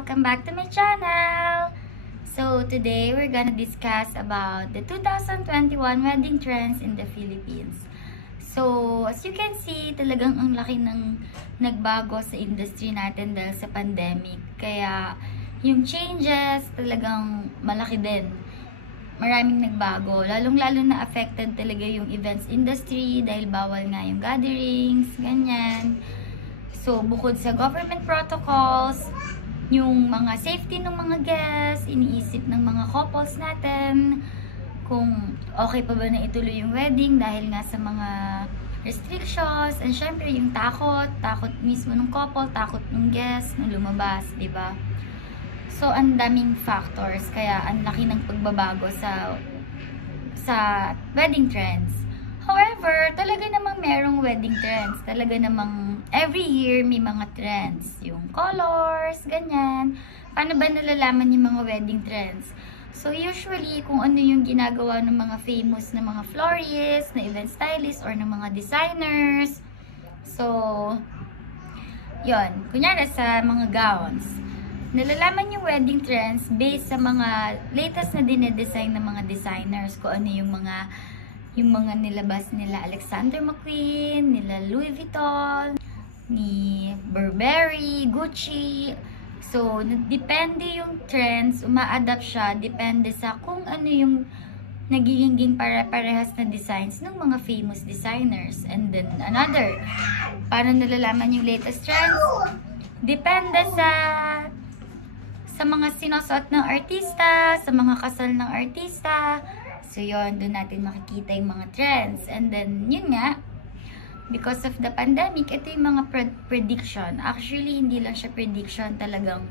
Welcome back to my channel! So, today we're gonna discuss about the 2021 wedding trends in the Philippines. So, as you can see, talagang ang laki ng nagbago sa industry natin dahil sa pandemic. Kaya, yung changes talagang malaki din. Maraming nagbago. Lalong-lalo na affected talaga yung events industry dahil bawal nga yung gatherings, ganyan. So, bukod sa government protocols, yung mga safety ng mga guests, iniisip ng mga couples natin, kung okay pa ba na ituloy yung wedding dahil nga sa mga restrictions, and syempre yung takot mismo ng couple, takot ng guest na lumabas, diba? So, ang daming factors, kaya ang laki ng pagbabago sa wedding trends. However, talaga namang merong wedding trends. Talaga namang every year may mga trends. Yung colors, ganyan. Paano ba nalalaman yung mga wedding trends? So, usually, kung ano yung ginagawa ng mga famous na mga florists, na event stylists, or ng mga designers. So, yon. Kunyari sa mga gowns. Nalalaman yung wedding trends based sa mga latest na dinedesign ng mga designers. Kung ano yung mga nilabas nila Alexander McQueen, nila Louis Vuitton, ni Burberry, Gucci. So, depende yung trends, uma-adapt siya, depende sa kung ano yung nagiging pare-parehas na designs ng mga famous designers. And then, another, paano nalalaman yung latest trends? Depende sa mga sinusot ng artista, sa mga kasal ng artista. So, yun, doon natin makikita yung mga trends. And then, yun nga, because of the pandemic, ito yung mga prediction. Actually, hindi lang siya prediction, talagang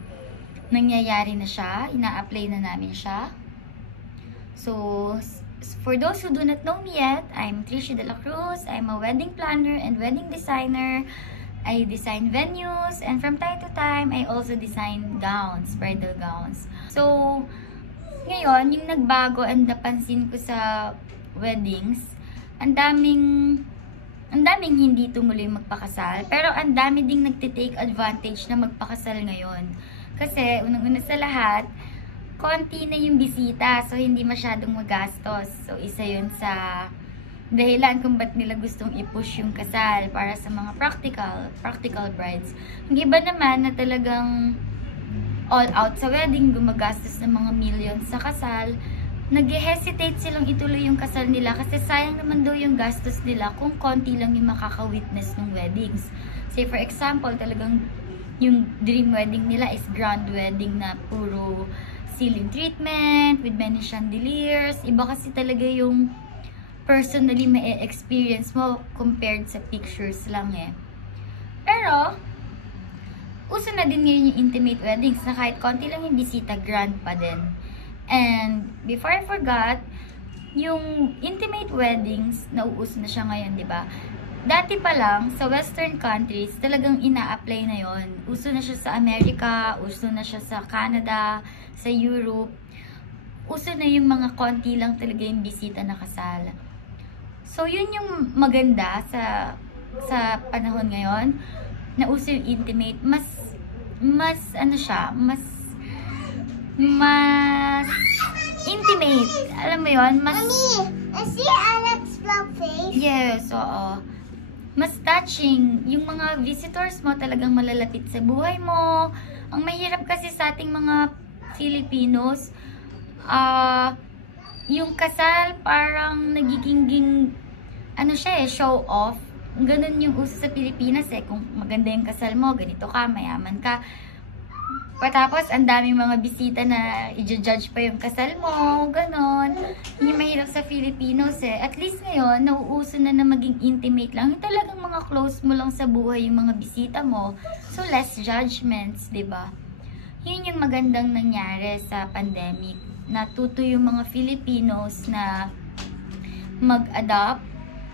nangyayari na siya. Ina-apply na namin siya. So, for those who do not know me yet, I'm Tricia De La Cruz. I'm a wedding planner and wedding designer. I design venues, and from time to time, I also design gowns, bridal gowns. So, ngayon, yung nagbago and napansin ko sa weddings, ang daming hindi tumuloy magpakasal, pero ang dami ding nagtitake advantage na magpakasal ngayon. Kasi, unang-una sa lahat, konti na yung bisita, so hindi masyadong magastos. So, isa yun sa dahilan kung ba't nila gustong i-push yung kasal para sa mga practical brides. Yung iba naman na talagang all out sa wedding, gumagastos ng mga millions sa kasal, nag-hesitate silang ituloy yung kasal nila kasi sayang naman daw yung gastos nila kung konti lang yung makaka-witness ng weddings. Say for example, talagang yung dream wedding nila is grand wedding na puro ceiling treatment with many chandeliers. Iba kasi talaga yung personally ma-experience mo compared sa pictures lang eh. Pero, uso na din ngayon yung intimate weddings na kahit konti lang yung bisita, grand pa din. And, before I forgot, yung intimate weddings, nauuso na siya ngayon, di ba? Dati pa lang, sa western countries, talagang ina-apply na yon. Uso na siya sa Amerika, uso na siya sa Canada, sa Europe. Uso na yung mga konti lang talaga yung bisita na kasal. So, yun yung maganda sa panahon ngayon, na uso yung intimate, mas intimate. Alam mo yun? Mommy, I see Alex's vlog face. Yes, oo. Mas touching. Yung mga visitors mo talagang malalapit sa buhay mo. Ang mahirap kasi sa ating mga Filipinos, yung kasal parang nagiging show off. Ganun yung uso sa Pilipinas eh. Kung maganda yung kasal mo, ganito ka, mayaman ka. Patapos, ang daming mga bisita na i-judge pa yung kasal mo, ganun. Yung mahirap sa Filipinos eh. At least ngayon, nauuso na maging intimate lang. Yung talagang mga close mo lang sa buhay yung mga bisita mo. So, less judgments, diba? Yun yung magandang nangyari sa pandemic. Natuto yung mga Filipinos na mag-adapt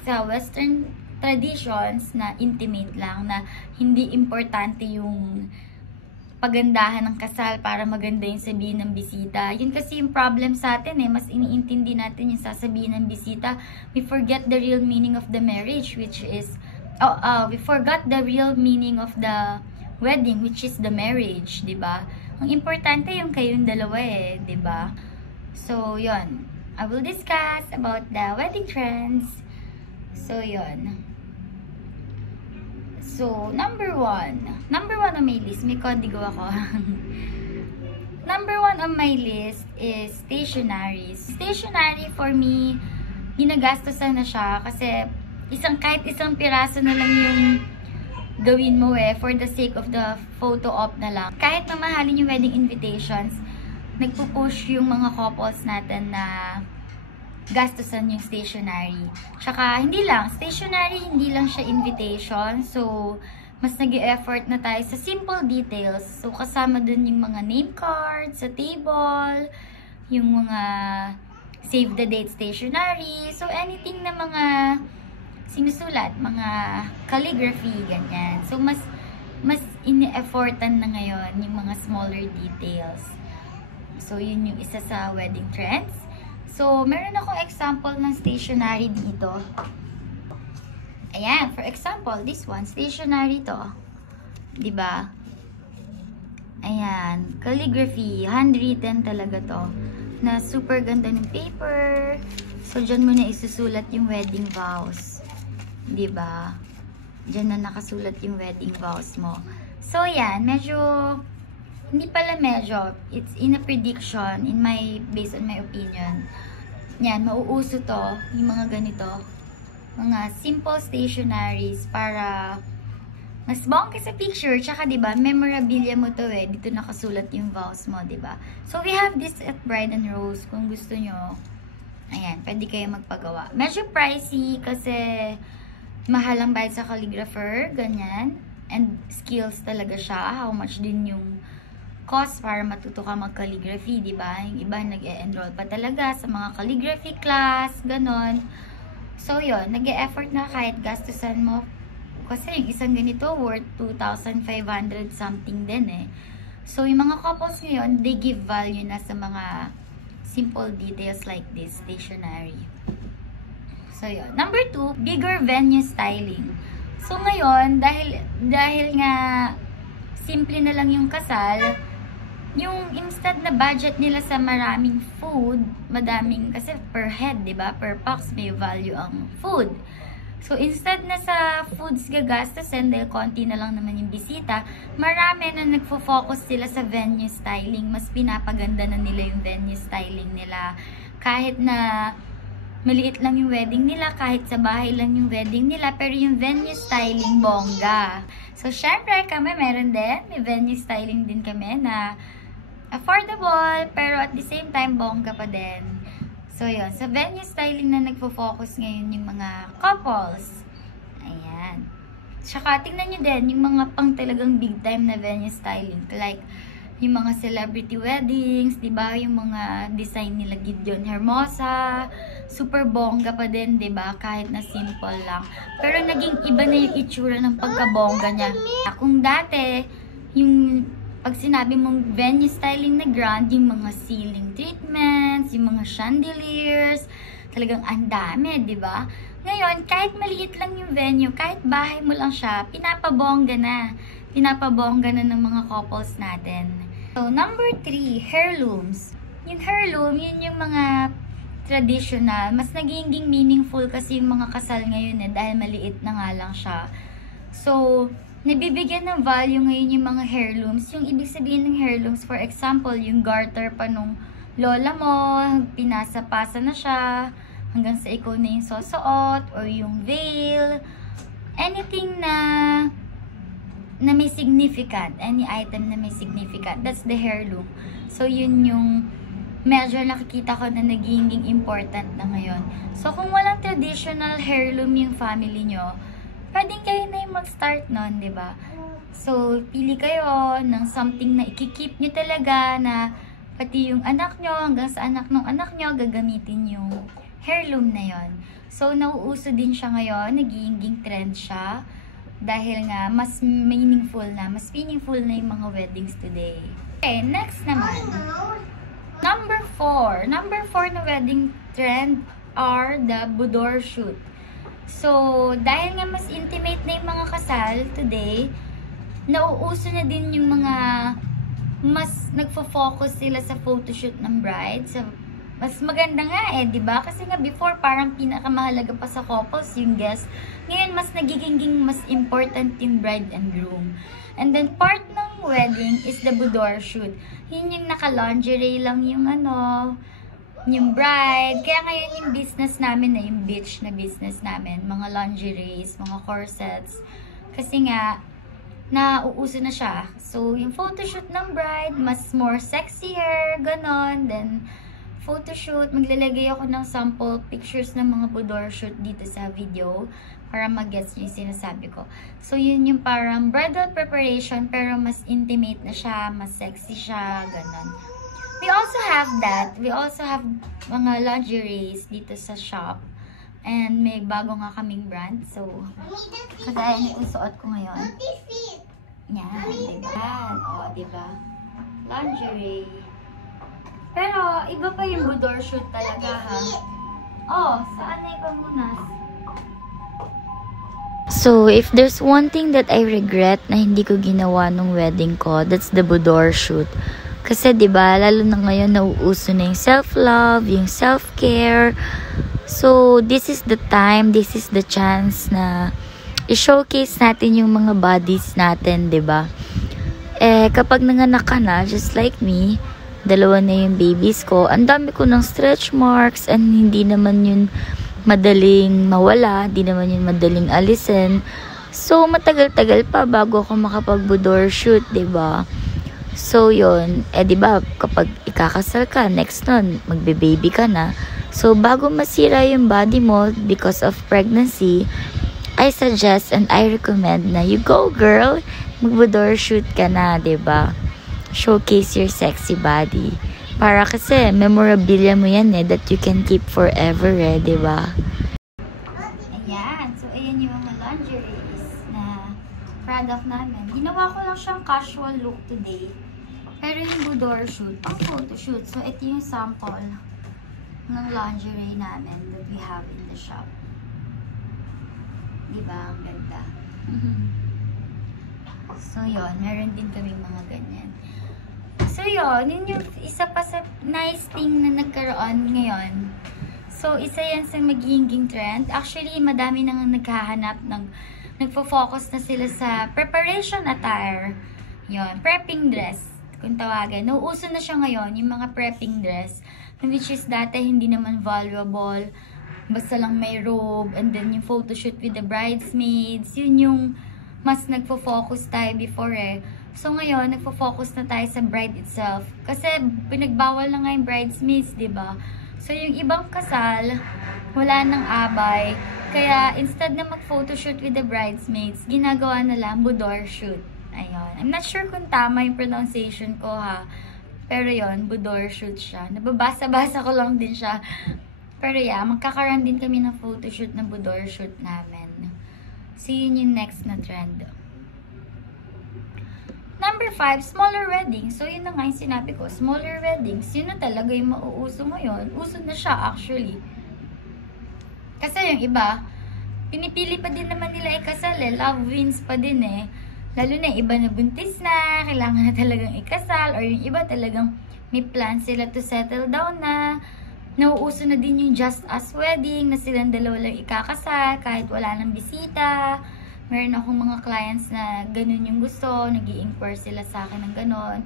sa Western traditions na intimate lang, na hindi importante yung pagandahan ng kasal para maganda yung sabihin ng bisita. Yun kasi yung problem sa atin eh, mas iniintindi natin yung sasabihin ng bisita. We forget the real meaning of the marriage, which is we forgot the real meaning of the wedding, which is the marriage, 'di ba? Ang importante yung kayong dalawa eh, 'di ba? So, yon. I will discuss about the wedding trends. So, yon. So, number one on my list, may kodigo ako. Number 1 on my list is stationaries. Stationery for me, ginagastosan na siya kasi kahit isang piraso na lang yung gawin mo for the sake of the photo op na lang. Kahit mamahalin yung wedding invitations, nagpupush yung mga couples natin na gastusan yung stationery. Tsaka, hindi lang siya invitation. So, mas nag-e-effort na tayo sa simple details. So, kasama dun yung mga name cards sa table, yung mga save the date stationery. So, anything na mga sinusulat, mga calligraphy, ganyan. So, mas ini-effortan na ngayon yung mga smaller details. So, yun yung isa sa wedding trends. So, meron akong example ng stationery dito. Ayan, for example, this one, stationery to. Diba? Ayan, calligraphy, handwritten talaga to. Na super ganda ng paper. So, dyan mo na isusulat yung wedding vows. Diba? Dyan na nakasulat yung wedding vows mo. So, yan, hindi pala medyo, it's in a prediction, based on my opinion. Yan, mauuso to, yung mga ganito. Mga simple stationaries para mas bongga sa picture. Tsaka, diba, memorabilia mo to dito nakasulat yung vows mo, diba? So, we have this at Bride and Rose. Kung gusto nyo, ayan, pwede kayo magpagawa. Medyo pricey kasi mahal ang bayad sa calligrapher, ganyan. And skills talaga siya. How much din yung cost para matuto ka mag-calligraphy, diba? Yung iba nag-e-enroll pa talaga sa mga calligraphy class, ganon. So, yun, nag-e-effort na kahit gastusan mo. Kasi yung isang ganito, worth 2,500 something din eh. So, yung mga couples ngayon, they give value na sa mga simple details like this, stationery. So, yun. Number 2, bigger venue styling. So, ngayon, dahil nga simple na lang yung kasal, yung instead na budget nila sa maraming food, kasi per head, diba? Per box may value ang food. So, instead na sa foods gagastusin, dahil konti na lang naman yung bisita, marami na nagfo-focus sila sa venue styling. Mas pinapaganda na nila yung venue styling nila. Kahit na maliit lang yung wedding nila, kahit sa bahay lang yung wedding nila, pero yung venue styling, bongga. So, syempre, kami meron din. May venue styling din kami na affordable, pero at the same time, bongga pa din. So, yun. Sa venue styling na nagfo-focus ngayon yung mga couples. Ayan. Tsaka, tingnan nyo din, yung mga pang talagang big time na venue styling. Like, yung mga celebrity weddings, diba? Yung mga design nila Gideon Hermosa. Super bongga pa din, diba? Kahit na simple lang. Pero naging iba na yung itsura ng pagkabongga niya. Kung dati, yung pag sinabi mong venue styling na grand, yung mga ceiling treatments, yung mga chandeliers, talagang ang dami, di ba? Ngayon, kahit maliit lang yung venue, kahit bahay mo lang siya, pinapabongga na. Pinapabongga na ng mga couples natin. So, number 3, heirlooms. Yung heirloom, yun yung mga traditional. Mas nagiging meaningful kasi yung mga kasal ngayon dahil maliit na nga lang siya. So, nabibigyan ng value ngayon yung mga heirlooms. Yung ibig sabihin ng heirlooms, for example, yung garter pa nung lola mo, pinasa-pasa na siya, hanggang sa ikaw na yung susuot, or yung veil, anything na may significant, any item na may significant, that's the heirloom. So, yun yung medyo nakikita ko na nagiging important na ngayon. So, kung walang traditional heirloom yung family nyo, pwedeng kayo na yung mag-start nun, di ba? So, pili kayo ng something na ikikip nyo talaga na pati yung anak nyo, hanggang sa anak ng anak nyo, gagamitin yung heirloom na yon. So, nauuso din siya ngayon, nagiging trend siya. Dahil nga, mas meaningful na yung mga weddings today. Okay, next naman. Number 4 na wedding trend are the boudoir shoot. So, dahil nga mas intimate na yung mga kasal today, nauuso na din yung mga mas nagfo-focus sila sa photoshoot ng bride. Mas maganda nga di ba? Kasi nga before, parang pinakamahalaga pa sa couples yung guest. Ngayon, mas nagiging mas important yung bride and groom. And then, part ng wedding is the boudoir shoot. Yun yung naka-lingerie lang yung yung bride. Kaya ngayon yung business namin na yung beach na business namin. Mga lingeries, mga corsets. Kasi nga, nauuso na siya. So, yung photoshoot ng bride, mas more sexier, ganon. Then, photoshoot, maglalagay ako ng sample pictures ng mga boudoir shoot dito sa video para mag-gets nyo yung sinasabi ko. So, yun yung parang bridal preparation pero mas intimate na siya, mas sexy siya, ganon. We also have that. We also have mga lingeries dito sa shop. And may bago nga kaming brand. So, kagaya na yung suot ko ngayon. Yan, diba? O, diba? Lingerie. Pero, iba pa yung boudoir shoot talaga, ha? Oh, saan na iba muna? So, if there's one thing that I regret na hindi ko ginawa nung wedding ko, that's the boudoir shoot. Kasi, diba, lalo na ngayon nauuso na yung self-love, yung self-care. So, this is the time, this is the chance na i-showcase natin yung mga bodies natin, diba? Kapag nanganak ka na, just like me, 2 na yung babies ko, ang dami ko ng stretch marks and hindi naman yun madaling mawala, hindi naman yun madaling alisin. So, matagal-tagal pa bago ako makapag-boudoir shoot, diba? So, yun. Diba, kapag ikakasal ka, next nun, magbe-baby ka na. So, bago masira yung body mo because of pregnancy, I suggest and I recommend na you go, girl, mag-boudoir shoot ka na, diba? Showcase your sexy body. Para kasi, memorabilia mo yan that you can keep forever diba? Ayan. So, ayan yung mga lingeries na product namin. Ginawa ko lang siyang casual look today. Pero yung boudoir shoot, pang photoshoot. So, ito yung sample ng lingerie namin that we have in the shop. Diba? Ang ganda. So, yun. Meron din kaming mga ganyan. So, yun yung isa pa sa nice thing na nagkaroon ngayon. So, isa yan sa magiging trend. Actually, madami nang naghahanap nagfo-focus na sila sa preparation attire. Yun, prepping dress, kung tawagan. Nauuso na siya ngayon, yung mga prepping dress. Which is dati hindi naman valuable. Basta lang may robe. And then yung photoshoot with the bridesmaids. Yun yung mas nagfo-focus tayo before So, ngayon, nagfo-focus na tayo sa bride itself. Kasi, pinagbawal na nga yung bridesmaids, diba? So, yung ibang kasal, wala nang abay. Kaya, instead na mag-photoshoot with the bridesmaids, ginagawa na lang boudoir shoot. Ayun. I'm not sure kung tama yung pronunciation ko, ha? Pero yon, boudoir shoot siya. Nababasa-basa ko lang din siya. Pero yeah, magkakaroon din kami ng photoshoot na boudoir shoot namin. So, yun yung next na trend. Number 5, smaller weddings. So, yun na nga yung sinabi ko. Smaller weddings, yun na talaga yung mauuso ngayon. Uso na siya actually. Kasi yung iba, pinipili pa din naman nila ikasal Love wins pa din Lalo na yung iba na buntis na, kailangan na talagang ikasal. Or yung iba talagang may plan sila to settle down na. Nauuso na din yung just us wedding na silang dalawa lang ikakasal kahit wala nang bisita. Meron akong mga clients na ganun yung gusto, nag-i-inquire sila sa akin ng ganun.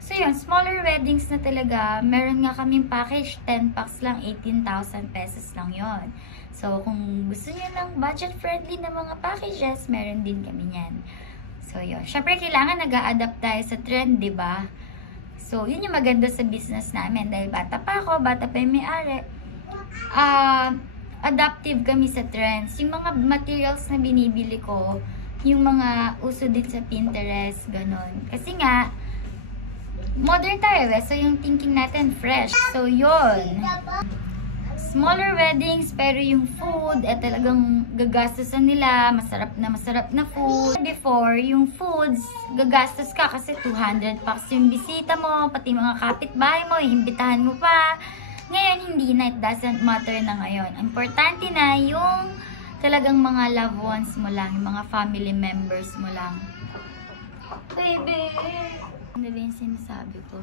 So yun, smaller weddings na talaga. Meron nga kaming package, 10 packs lang, 18,000 pesos lang yon. So kung gusto niyo ng budget-friendly na mga packages, meron din kami yan. So yun, syempre kailangan nag-a-adapt tayo sa trend, diba? So yun yung maganda sa business namin. Dahil bata pa ako, bata pa yung may-ari. Adaptive kami sa trends. Yung mga materials na binibili ko, yung mga uso din sa Pinterest, ganon. Kasi nga, modern tayo so yung thinking natin fresh. So yun. Smaller weddings, pero yung food, talagang gagastusan nila, masarap na food. Before, yung foods, gagastos ka kasi 200 packs yung bisita mo, pati mga kapitbahay mo, iimbitahan mo pa. Ngayon, hindi na, it doesn't matter na ngayon. Importante na yung talagang mga loved ones mo lang, yung mga family members mo lang. Baby! Ano ba yung sinasabi? sinasabi ko?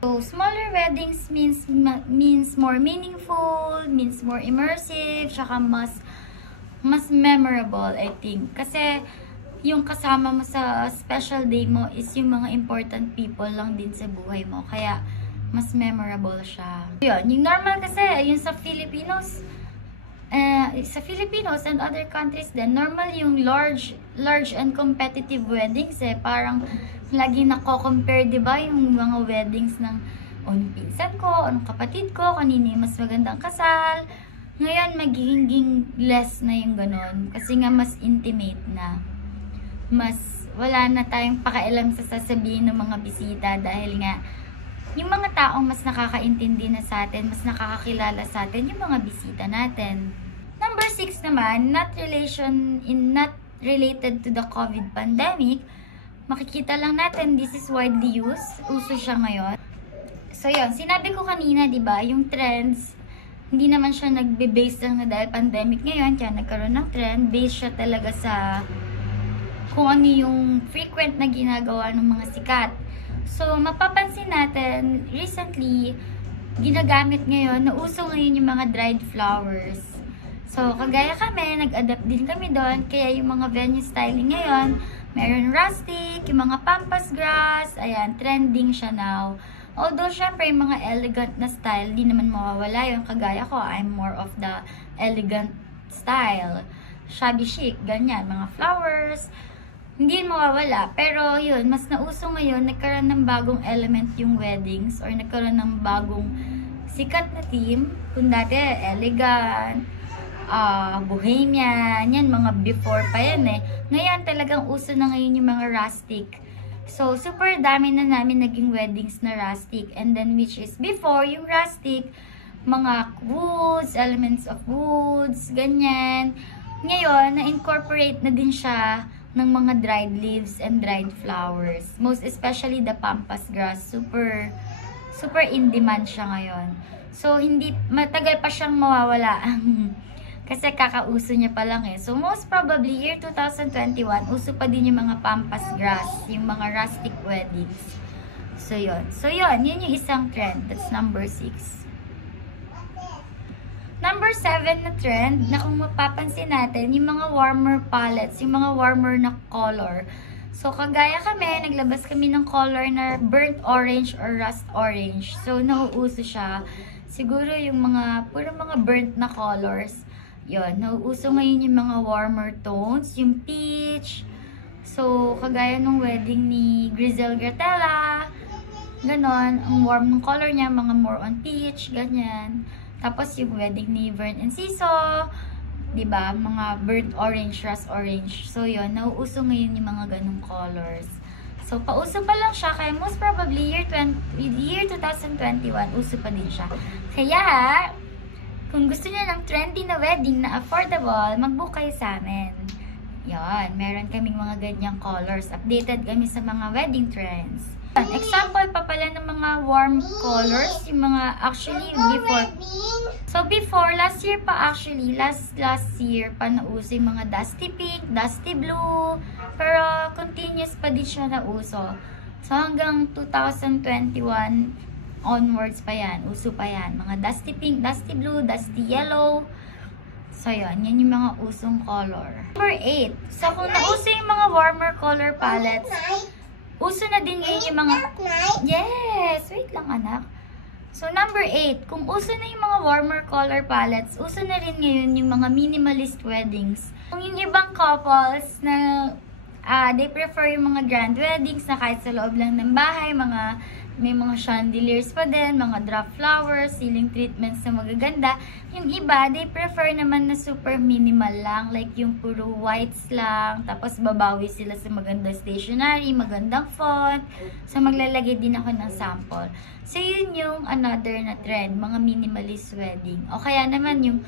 So, smaller weddings means more meaningful, means more immersive, tsaka mas memorable, I think. Kasi, yung kasama mo sa special day mo is yung mga important people lang din sa buhay mo. Kaya, mas memorable siya. Yun, yung normal kasi, yung sa Filipinos and other countries din, normal yung large and competitive weddings parang lagi nako-compare, di ba, yung mga weddings ng anong pinsan ko, anong kapatid ko, kanino yung mas magandang kasal. Ngayon, magiging less na yung ganon. Kasi nga, mas intimate na. Mas, wala na tayong pakialam sa sasabihin ng mga bisita dahil nga, yung mga taong mas nakakaintindi na sa atin, mas nakakakilala sa atin, yung mga bisita natin. Number 6 naman, not related to the COVID pandemic. Makikita lang natin, this is widely used. Uso siya ngayon. So, yun. Sinabi ko kanina, di ba, yung trends, hindi naman siya nagbe-base lang na dahil pandemic ngayon, kaya nagkaroon ng trend. Base siya talaga sa kung ano yung frequent na ginagawa ng mga sikat. So, mapapansin natin, recently, ginagamit ngayon, nauso ngayon yung mga dried flowers. So, kagaya kami, nag-adapt din kami doon, kaya yung mga venue styling ngayon, meron rustic, yung mga pampas grass, ayan, trending siya now. Although, syempre, yung mga elegant na style, di naman mawawala yung kagaya ko. I'm more of the elegant style. Shabby chic, ganyan, mga flowers. Hindi yun mawawala. Pero, yun, mas nauso ngayon, nagkaroon ng bagong element yung weddings or nagkaroon ng bagong sikat na theme. Kung dati, elegant, bohemian, yan, mga before pa yan Ngayon, talagang uso na ngayon yung mga rustic. So, super dami na namin naging weddings na rustic. And then, which is before, yung rustic, mga woods, elements of woods, ganyan. Ngayon, na-incorporate na din siya ng mga dried leaves and dried flowers. Most especially the pampas grass. Super in demand siya ngayon. So, matagal pa siyang mawawala. Kasi kakauso niya pa lang So, most probably, year 2021, uso pa din yung mga pampas grass, yung mga rustic weddings. So, yun. So, yun yung isang trend. That's number 6. Number 7 na trend, na kung mapapansin natin, yung mga warmer palettes, yung mga warmer na color. So, kagaya kami, naglabas kami ng color na burnt orange or rust orange. So, nauuso siya. Siguro yung puro mga burnt na colors. Yun, nauuso ngayon yung mga warmer tones, yung peach. So, kagaya nung wedding ni Grizel Gratella, ganon, ang warm ng color niya, mga more on peach, ganyan. Tapos yung wedding ni Vern Enciso, diba, mga burnt orange, rust orange. So, yun, nauuso ngayon yung mga ganong colors. So, pauso pa lang siya, kaya most probably year 2021, uso pa din siya. Kaya, kung gusto niyo ng trendy na wedding na affordable, mag-book kayo sa amin. Yan, meron kaming mga ganyang colors. Updated kami sa mga wedding trends. Example pa pala ng mga warm colors, yung mga actually before. So before, last year pa actually, last year pa nauso yung mga dusty pink, dusty blue, pero continuous pa din siya nauso. So hanggang 2021, onwards pa yan, uso pa yan. Mga dusty pink, dusty blue, dusty yellow. So, yun yung mga usong color. Number 8. So, kung nauso yung mga warmer color palettes, uso na din ngayon yung mga... Yes! Wait lang, anak. So, number 8. Kung uso na yung mga warmer color palettes, uso na rin ngayon yung mga minimalist weddings. Kung yung ibang couples na they prefer yung mga grand weddings na kahit sa loob lang ng bahay, may mga chandeliers pa din, mga drop flowers, ceiling treatments na magaganda. Yung iba, they prefer naman na super minimal lang, like yung puro whites lang, tapos babawi sila sa maganda stationery, magandang font. So, maglalagay din ako ng sample. So, yun yung another na trend, mga minimalist wedding. O kaya naman yung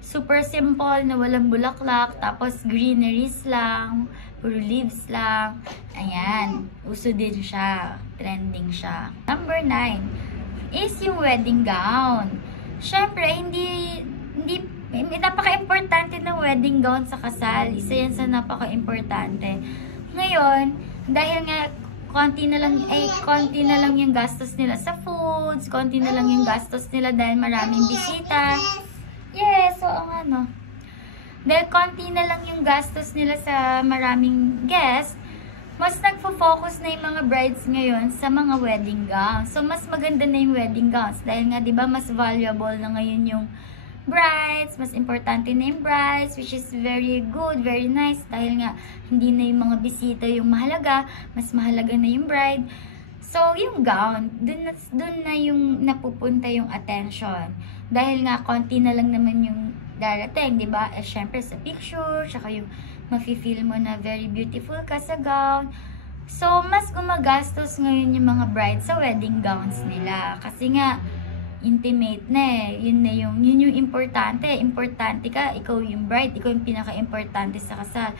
super simple na walang bulaklak, tapos greeneries lang, puro leaves lang. Ayan, uso din siya. Trending siya. Number 9 is yung wedding gown. Syempre, napaka-importante ng wedding gown sa kasal. Isa yan sa napaka-importante. Ngayon, dahil nga konti na lang yung gastos nila sa foods, konti na lang yung gastos nila dahil maraming bisita. Yes, oo nga no. Dahil konti na lang yung gastos nila sa maraming guests, mas nagfo-focus na yung mga brides ngayon sa mga wedding gowns. So, mas maganda na yung wedding gowns. Dahil nga, di ba, mas valuable na ngayon yung brides. Mas importante na yung brides, which is very good, very nice. Dahil nga, hindi na yung mga bisita yung mahalaga. Mas mahalaga na yung bride. So, yung gown, dun na yung napupunta yung attention. Dahil nga, konti na lang naman yung darating, di ba? Eh, syempre, sa picture, tsaka yung mafe-feel mo na very beautiful ka sa gown. So, mas gumagastos ngayon yung mga brides sa wedding gowns nila. Kasi nga, intimate na eh. Yun yung importante. Importante ka, ikaw yung bride, ikaw yung pinaka-importante sa kasal.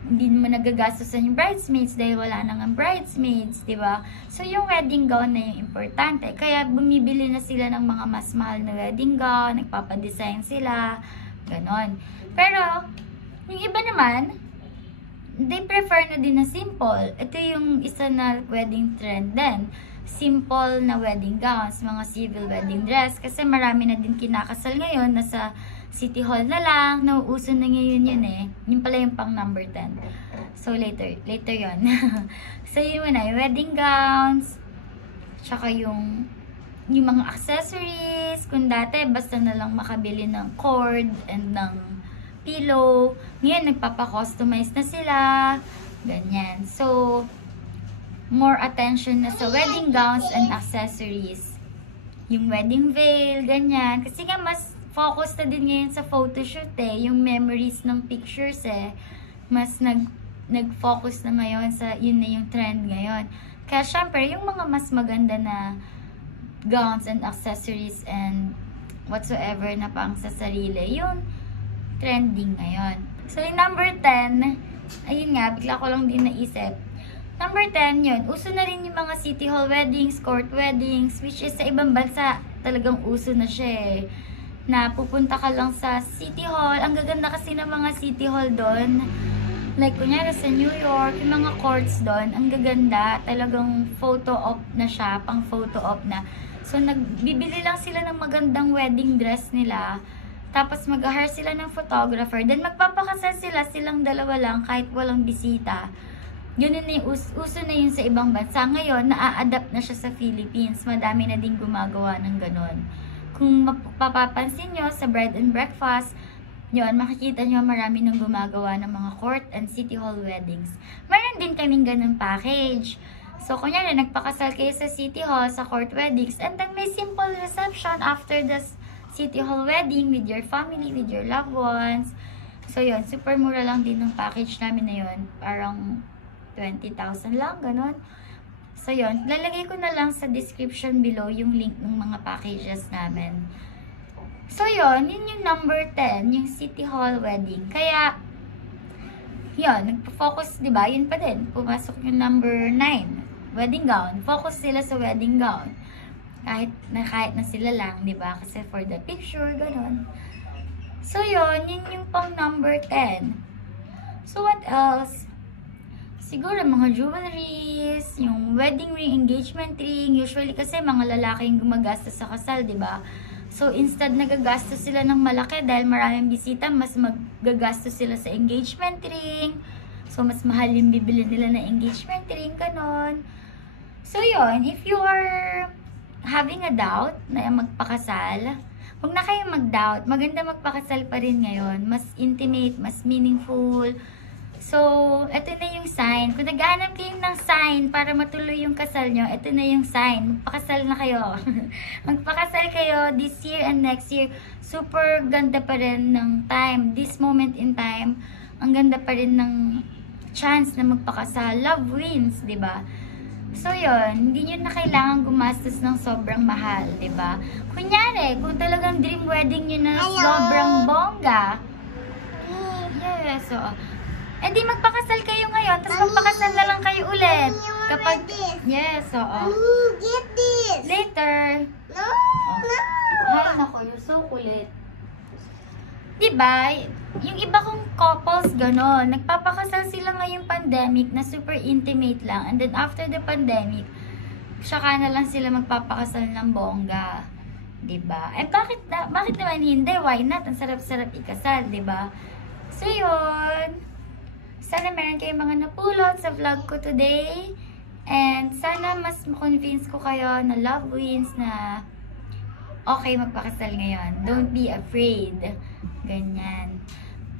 Hindi naman nagagastosan yung bridesmaids dahil wala nang bridesmaids, di ba? So, yung wedding gown na yung importante. Kaya, bumibili na sila ng mga mas mahal na wedding gown, nagpapadesign sila, ganon. Pero, yung iba naman, they prefer na din na simple. Ito yung isa na wedding trend din. Simple na wedding gowns, mga civil wedding dress. Kasi marami na din kinakasal ngayon, nasa City Hall na lang, nauuso na ngayon yun eh. Yun pala yung pang number 10. So, later yun. So, yun na, yung wedding gowns, tsaka yung mga accessories. Kung dati, basta na lang makabili ng cord and ng pillow. Ngayon, nagpapa-customize na sila. Ganyan. So, more attention na sa wedding gowns and accessories. Yung wedding veil, ganyan. Kasi nga, mas focus na din ngayon sa photoshoot eh. Yung memories ng pictures eh. Mas nag-focus na ngayon sa, yun na yung trend ngayon. Kaya syempre, yung mga mas maganda na gowns and accessories and whatsoever na pang sa sarili, yun trending ngayon. So, yung number 10, ayun nga, bigla ko lang din naisip. Number 10, yun, uso na rin yung mga city hall weddings, court weddings, which is sa ibang bansa, talagang uso na siya eh. Na pupunta ka lang sa city hall. Ang gaganda kasi ng mga city hall doon. Like, kunyari sa New York, yung mga courts doon, ang gaganda. Talagang photo op na siya, pang photo op na. So, nagbibili lang sila ng magandang wedding dress nila. Tapos mag-hire sila ng photographer. Then magpapakasal sila, silang dalawa lang kahit walang bisita. Yun na yung uso na yun sa ibang bansa. Ngayon, na-adapt na siya sa Philippines. Madami na din gumagawa ng ganon. Kung mapapansin nyo sa bread and breakfast, yun, makikita nyo marami nang gumagawa ng mga court and city hall weddings. Meron din kaming ganun package. So, kunyari, nagpakasal kayo sa city hall, sa court weddings, and then may simple reception after the city hall wedding with your family, with your loved ones. So, yun, super mura lang din ng package namin na yun. Parang 20,000 lang, ganun. So, yun, lalagay ko na lang sa description below yung link ng mga packages namin. So, yun yung number 10, yung city hall wedding. Kaya, yun, nagpo-focus, diba? Yun pa din, pumasok yung number 9, wedding gown. Focus sila sa wedding gown. Kahit na sila lang, di ba? Kasi for the picture, gano'n. So, yun yung pang number 10. So, what else? Siguro, mga jewelries, yung wedding ring, engagement ring. Usually, kasi mga lalaki yung gumagastos sa kasal, di ba? So, instead nagagastos sila ng malaki dahil maraming bisita, mas magagastos sila sa engagement ring. So, mas mahal yung bibili nila na engagement ring, gano'n. So, yun. If you are having a doubt na magpakasal, huwag na kayong mag-doubt. Maganda magpakasal pa rin ngayon. Mas intimate, mas meaningful. So, ito na yung sign. Kung naghahanap kayo ng sign para matuloy yung kasal nyo, ito na yung sign. Magpakasal na kayo. Magpakasal kayo this year and next year. Super ganda pa rin ng time. This moment in time, ang ganda pa rin ng chance na magpakasal. Love wins, di ba? So, yun, hindi nyo na kailangan gumastos ng sobrang mahal, diba? Kunyari, kung talagang dream wedding nyo na sobrang bongga, yes, so, di magpakasal kayo ngayon, tapos magpakasal na lang kayo ulit. Kapag, yes, so, Get this. later. No, no. Ay, nako, you're so kulit. Diba? Yung iba kong couples, gano'n, nagpapakasal sila ngayong pandemic. pandemic na super intimate lang. And then after the pandemic, saka na lang sila magpapakasal ng bongga. 'Di ba? Eh bakit naman hindi? Why not? Ang sarap-sarap ikasal, 'di ba? So yun. Sana meron kayong mga napulot sa vlog ko today. And sana mas ma-convince ko kayo na love wins, na okay magpakasal ngayon. Don't be afraid. Ganyan.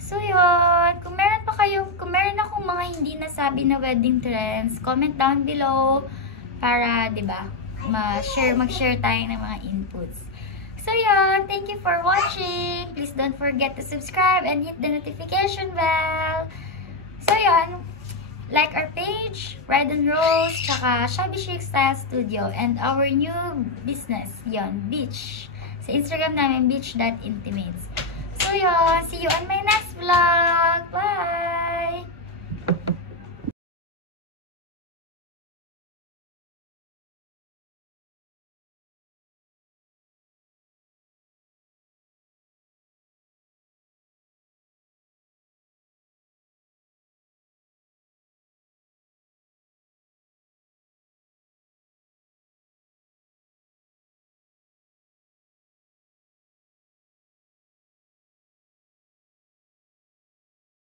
So yun, kung meron akong mga hindi nasabi na wedding trends, comment down below para, 'di ba, mag-share tayo ng mga inputs. So yun, thank you for watching. Please don't forget to subscribe and hit the notification bell. So yun, like our page, Ride and Rose, tsaka Shabby Chic Style Studio, and our new business, yun, Beach. Sa Instagram namin, beach.intimates. So yun, see you on my next vlog. Bye!